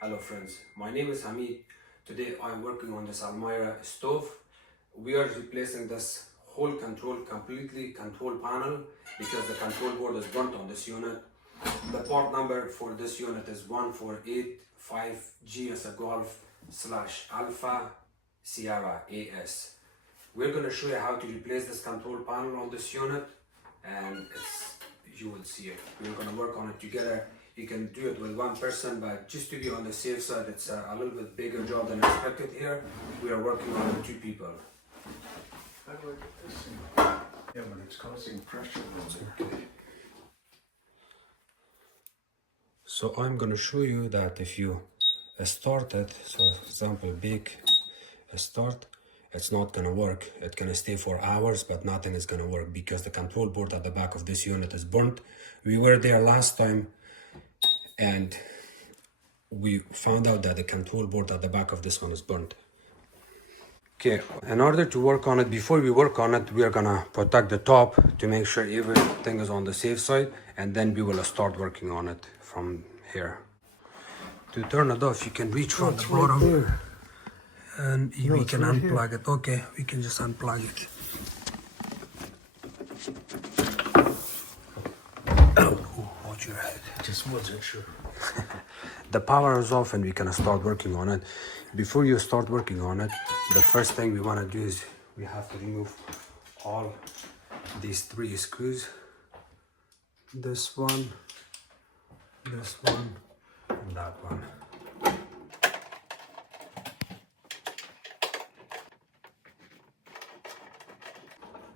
Hello friends, my name is Hamid. Today I'm working on this Elmira stove. We are replacing this whole completely control panel because the control board is burnt on this unit. The part number for this unit is 1485G as a golf / Alpha Sierra AS. We're going to show you how to replace this control panel on this unit, and you will see it. We're going to work on it together. You can do it with one person, but just to be on the safe side, it's a little bit bigger job than expected here. We are working on it with 2 people. How do I get this thing? Yeah, but it's causing pressure. Okay. So I'm going to show you that if you start it, so for example, start, it's not going to work. It's going to stay for hours, but nothing is going to work because the control board at the back of this unit is burnt. We were there last time and we found out that the control board at the back of this one is burnt. Okay, in order to work on it, before we work on it, we are gonna protect the top to make sure everything is on the safe side, and then we will start working on it from here. To turn it off, you can reach from the bottom there. And we can unplug it. Okay, we can just unplug it. Oh, watch your head. Just wasn't sure. The power is off and we can start working on it. Before you start working on it, the first thing we want to do is we have to remove all these 3 screws. This one, and that one.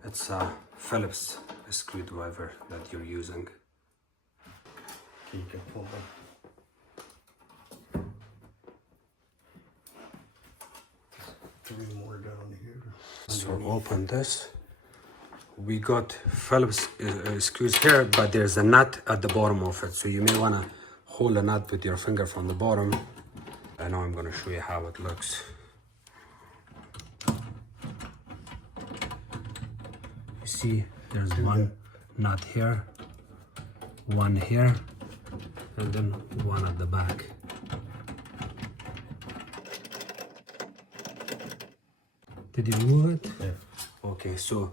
It's a Phillips screwdriver that you're using. You can pull them. Three more down here. So open this. We got Phillips screws here, but there's a nut at the bottom of it. So you may want to hold a nut with your finger from the bottom. And now I'm going to show you how it looks. You see, there's one nut here, one here, and then one at the back. Did you remove it? Yeah. Okay, so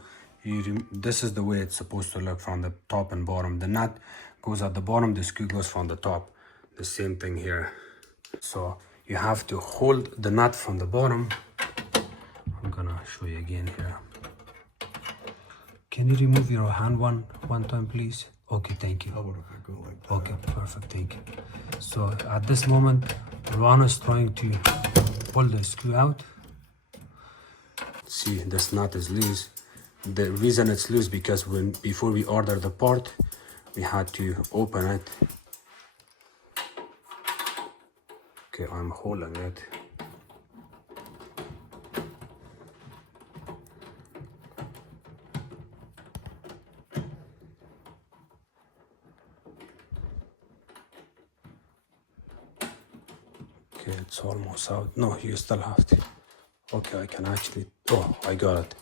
this is the way it's supposed to look from the top and bottom. The nut goes at the bottom, the screw goes from the top. The same thing here. So you have to hold the nut from the bottom. I'm gonna show you again here. Can you remove your hand one time, please? Okay, thank you. How would I go like that? Okay, perfect, thank you. So at this moment, Ron is trying to pull the screw out. See, this nut is loose. The reason it's loose because before we ordered the part, we had to open it. Okay, I'm holding it. Okay, it's almost out. No, you still have to. Okay, I can actually. Oh, I got it.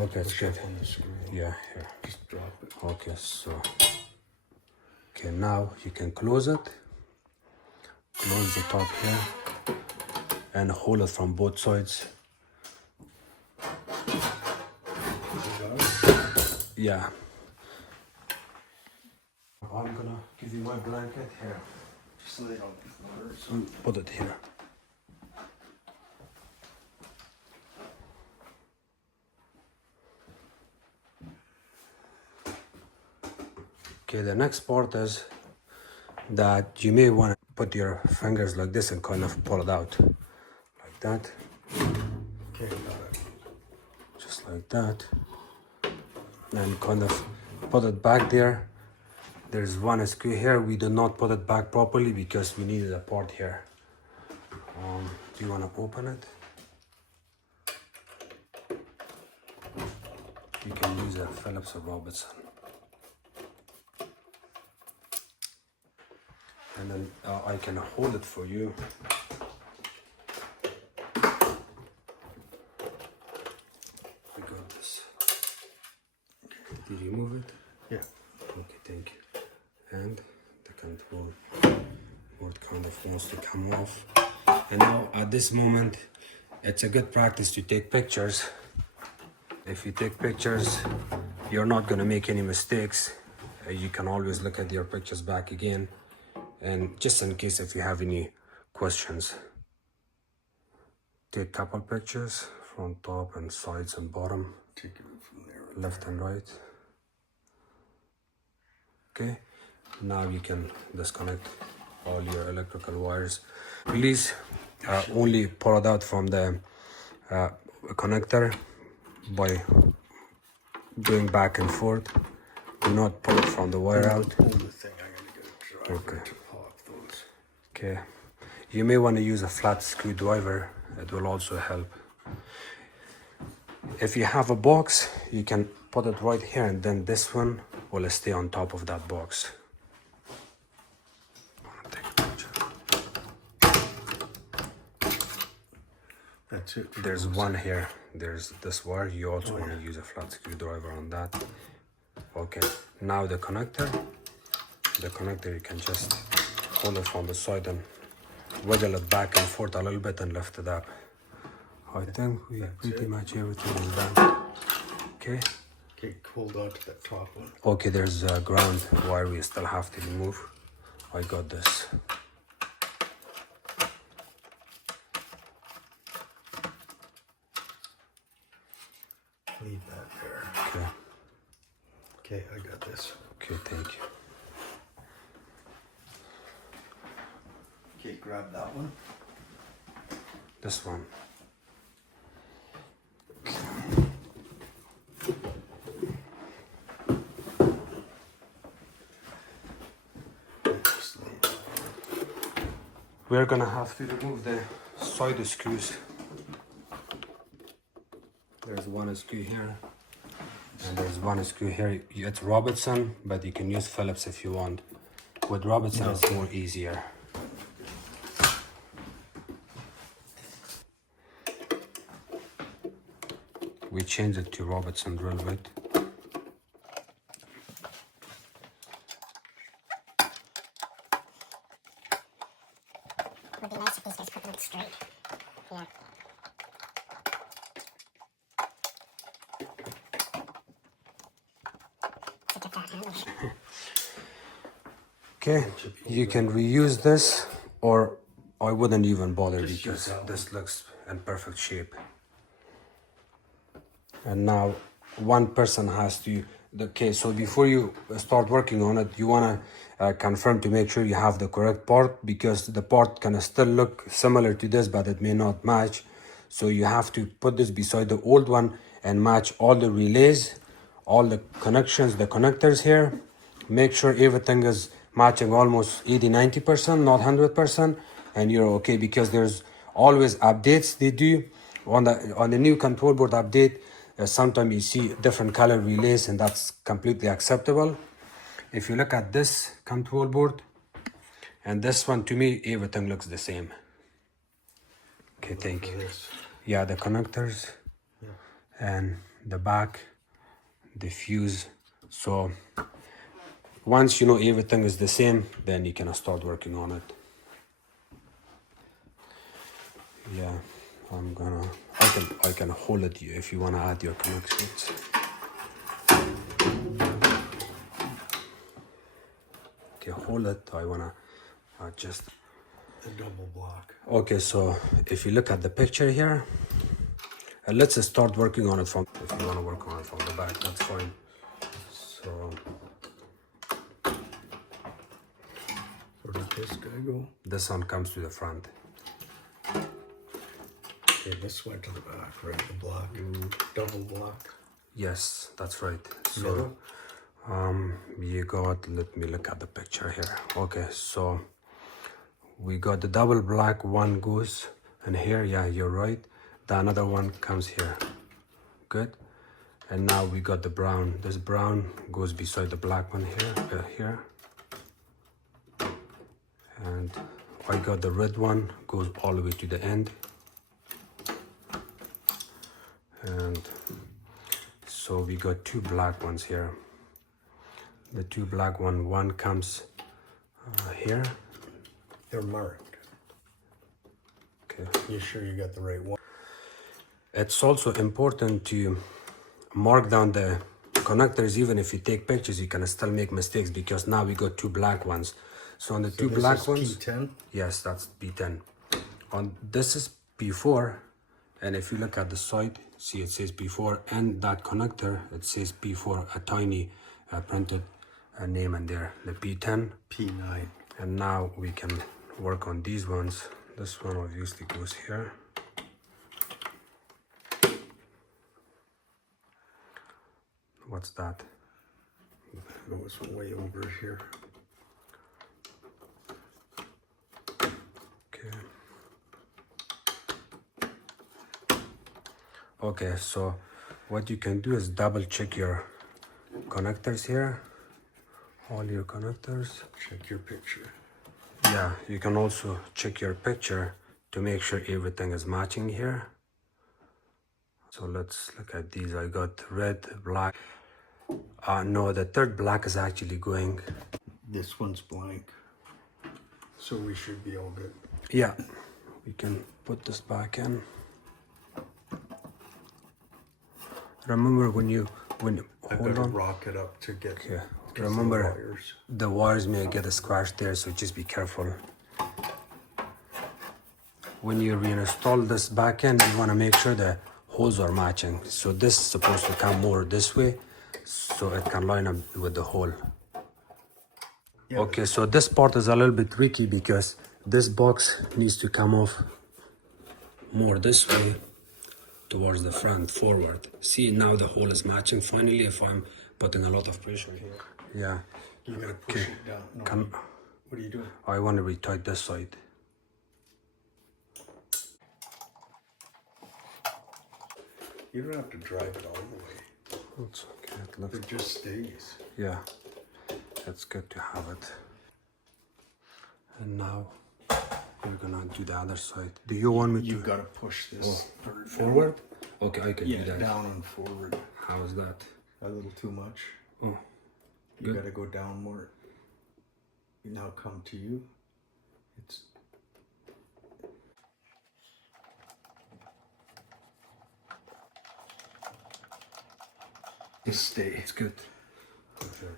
Okay, it's good. On the screen. Yeah, here. Just drop it. Okay, so. Okay, now you can close it. Close the top here. And hold it from both sides. Yeah. I'm gonna give you my blanket here. Just lay it on the floor. Put it here. Okay, the next part is that you may want to put your fingers like this and kind of pull it out. Like that. Okay, got it. Just like that. And kind of put it back there. There's one screw here. We did not put it back properly because we needed a part here. Do you want to open it? You can use a Phillips or Robertson. And then I can hold it for you. I got this. Did you move it? Yeah. Okay, thank you. And the control board kind of supposed to come off. And now at this moment, it's a good practice to take pictures. If you take pictures, you're not gonna make any mistakes. You can always look at your pictures back again, and just in case if you have any questions. Take a couple pictures from top and sides and bottom, Take it from there. left and right. Okay, now you can disconnect all your electrical wires. Please only pull it out from the connector by going back and forth. Do not pull it from the wire out. Pull the thing. I'm gonna get a driver to pop those. Okay, you may want to use a flat screwdriver. It will also help. If you have a box, you can put it right here, and then this one will stay on top of that box. Take a picture. That's it. There's one here. There's this wire. You also want to use a flat screwdriver on that. Okay, now the connector. The connector, you can just hold it from the side and wiggle it back and forth a little bit and lift it up. I think we pretty much everything is done. Okay. Okay, hold on to that top one. Okay, there's a ground wire we still have to remove. I got this. Leave that there. Okay. Okay, I got this. Okay, thank you. Okay, grab that one. This one. Just leave that. We're gonna have to remove the side screws. There's one screw here, and there's one screw here. It's Robertson, but you can use Phillips if you want. With Robertson, it's more easier. We changed it to Robertson drill bit. Would be nice if these guys put them straight. Yeah. Such a fat handle. Okay, you can reuse this, or I wouldn't even bother Just use because that one. this looks in perfect shape. And now one person has to, okay, so before you start working on it, you want to confirm to make sure you have the correct part, because the part can still look similar to this, but it may not match. So you have to put this beside the old one and match all the relays, all the connections, the connectors here. Make sure everything is matching almost 80-90%, not 100%, and you're okay, because there's always updates they do on the new control board update. Sometimes you see different color relays, and that's completely acceptable. If you look at this control board and this one, to me everything looks the same. Okay, thank you. This. Yeah, the connectors and the back, the fuse. So once you know everything is the same, then you can start working on it. Yeah, I can hold it if you want to add your connections. Okay, hold it. I want to adjust. The double block. Okay, so if you look at the picture here, let's start working on it from, if you want to work on it from the back, that's fine. So Where did this guy go? this one comes to the front. Okay, this went to the back, right? The block. Double block. Yes, that's right. So Middle. you got, let me look at the picture here. Okay, so we got the double black, one goes in here. Yeah, you're right. The another one comes here. Good. And now we got the brown. This brown goes beside the black one here, and I got the red one, goes all the way to the end. And so we got two black ones here. The two black one comes here. They're marked. Okay. You sure you got the right one? It's also important to mark down the connectors. Even if you take pictures, you can still make mistakes because now we got two black ones. So on the two this black is ones, P10? yes, that's P10. On this is P4, and if you look at the side, see it says P4, and that connector, it says P4, a tiny printed name in there, the P10. P9. And now we can work on these ones. This one obviously goes here. What's that? It was way over here. Okay. Okay, so what you can do is double check your connectors here. All your connectors. Check your picture. Yeah, you can also check your picture to make sure everything is matching here. So let's look at these. I got red, black. No, the third black is actually going. This one's blank. So we should be all good. Yeah, we can put this back in. Remember when you I've hold got to on. rock it up to get. Okay. the Remember, wires. the wires may get squashed there, so just be careful. When you reinstall this back end, you want to make sure the holes are matching. So this is supposed to come more this way, so it can line up with the hole. Yeah, Okay, so this part is a little bit tricky because this box needs to come off more this way towards the front, forward. See, now the hole is matching finally if I'm putting a lot of pressure here. Yeah. You gotta push it down. No, Can, what are you doing? I want to retight this side. You don't have to drive it all the way. It's okay, it looks, It just stays. yeah, it's good to have it. And now we're gonna do the other side. Do you want me You to gotta push this part forward? Okay, I can Yeah, do that. down and forward. How is that? A little too much. Oh, You gotta go down more. Now come to you. It's stay. it's good. Okay.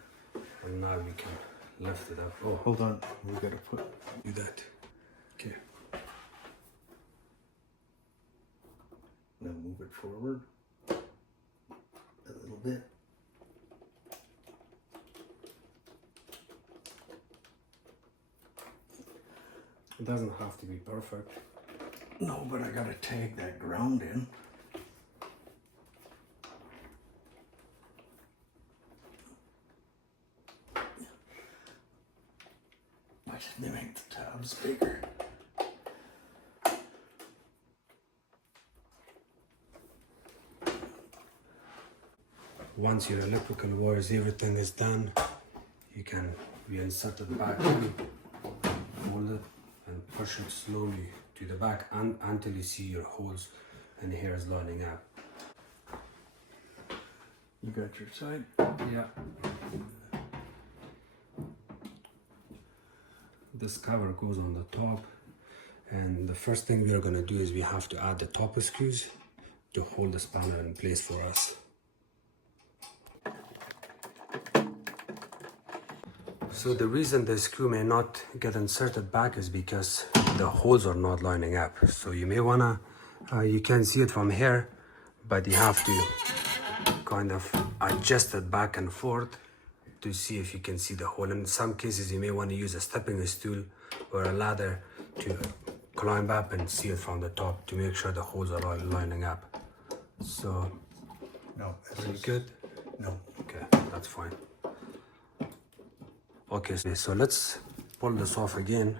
And now we can lift it up. Oh, Hold on. We gotta put. do that. Okay. Now move it forward a little bit. It doesn't have to be perfect. No, but I gotta tag that ground in. Why didn't they make the tabs bigger? Once your electrical wires, everything is done, you can reinsert it back in, hold it, and push it slowly to the back until you see your holes and the hair is lining up. You got your side? Yeah. This cover goes on the top, and the first thing we are gonna do is we have to add the top screws to hold the spanner in place for us. So the reason the screw may not get inserted back is because the holes are not lining up. So you may wanna, you can see it from here, but you have to kind of adjust it back and forth to see if you can see the hole. In some cases you may want to use a stepping stool or a ladder to climb up and see it from the top to make sure the holes are lining up. So, No. is it good? No. Okay, that's fine. Okay, so let's pull this off again.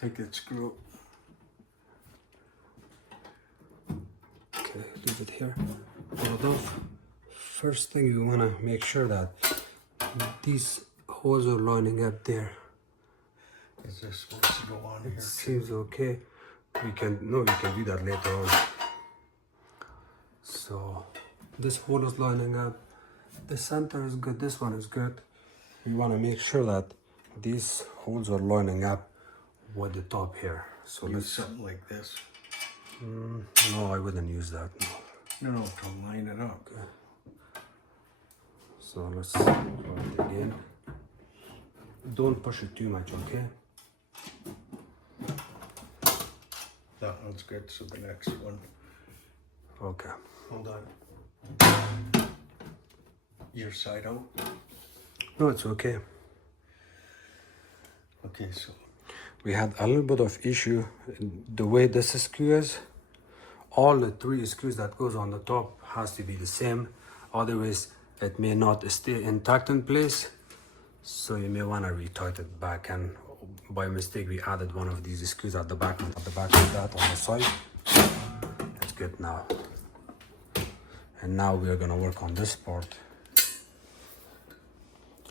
Take that screw. Okay, leave it here. Pull it off. First thing you want to make sure that these holes are lining up there. Is this supposed to go on here? Seems okay. We can do that later on. So this hole is lining up. The center is good. This one is good. We want to make sure that these holes are lining up with the top here. So Use let's something like this. No, I wouldn't use that. No. No, to line it up. So let's try it again. Don't push it too much, okay? That one's good, so the next one. Okay. Hold on. Your side out. No, it's okay. Okay, so We had a little bit of issue the way this screw is. All the 3 screws that goes on the top has to be the same, otherwise it may not stay intact in place, so you may want to retighten it back. And by mistake we added one of these screws at the back of that on the side. It's good now. And now we're gonna work on this part.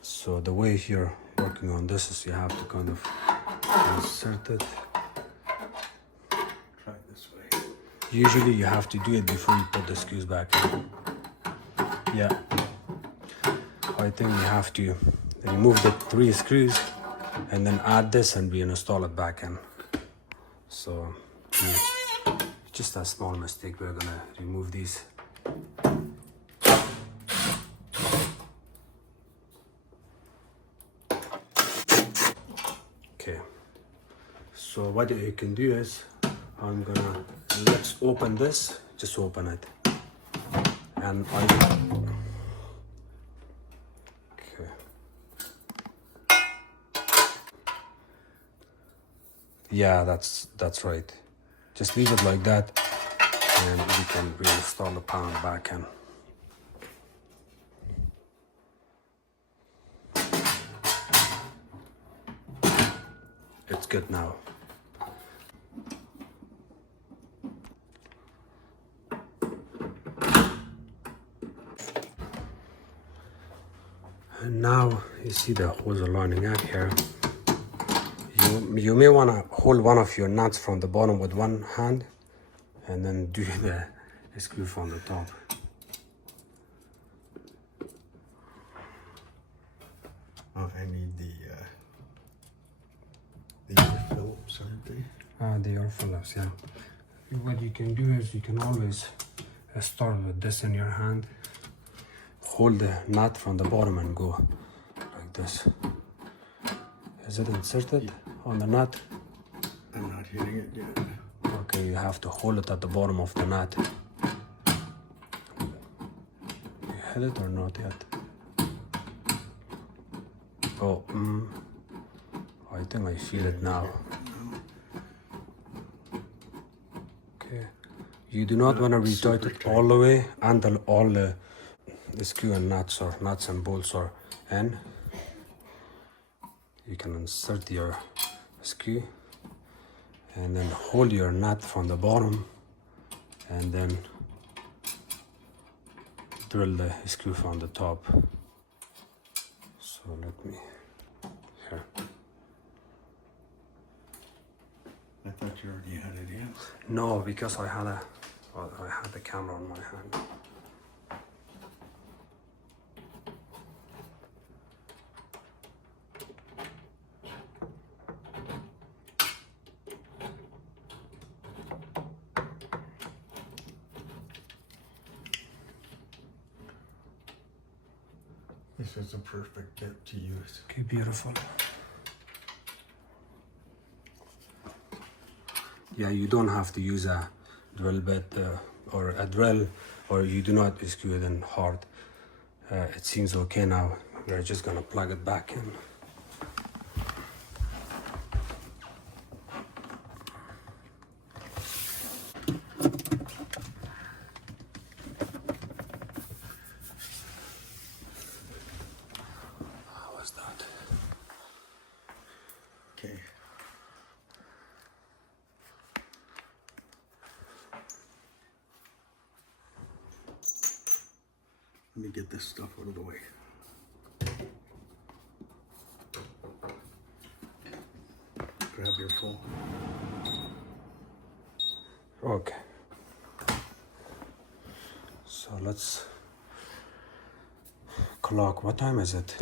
So the way you're working on this is you have to kind of insert it. try it this way. Usually you have to do it before you put the screws back in. Yeah. I think you have to remove the 3 screws and then add this and reinstall it back in. So just a small mistake, we're gonna remove these. Okay. So what you can do is let's open this, just open it. And okay. Yeah, that's right. Just leave it like that and we can reinstall the panel back in. It's good now. And now you see the holes are lining up here. You may want to hold one of your nuts from the bottom with one hand and then do the screw from the top. Oh, I need these are Phillips, aren't they? They are Phillips, yeah. What you can do is you can always start with this in your hand. Hold the nut from the bottom and go like this. Is it inserted on the nut? I'm not hitting it yet. Okay, you have to hold it at the bottom of the nut. You hit it or not yet? Oh, I think I feel it now. Okay, you do not want to retighten it all the way until all the screw and nuts and bolts are in. You can insert your screw and then hold your nut from the bottom and then drill the screw from the top. So let me here. I thought you already had it in. No, because I had the camera on my hand. This is a perfect tip to use. Okay, beautiful. Yeah, you don't have to use a drill bit or a drill, or you do not screw it in hard. It seems okay now. We're just gonna plug it back in. How was that? Okay. Let me get this stuff out of the way. Grab your phone. Okay. So let's clock. What time is it?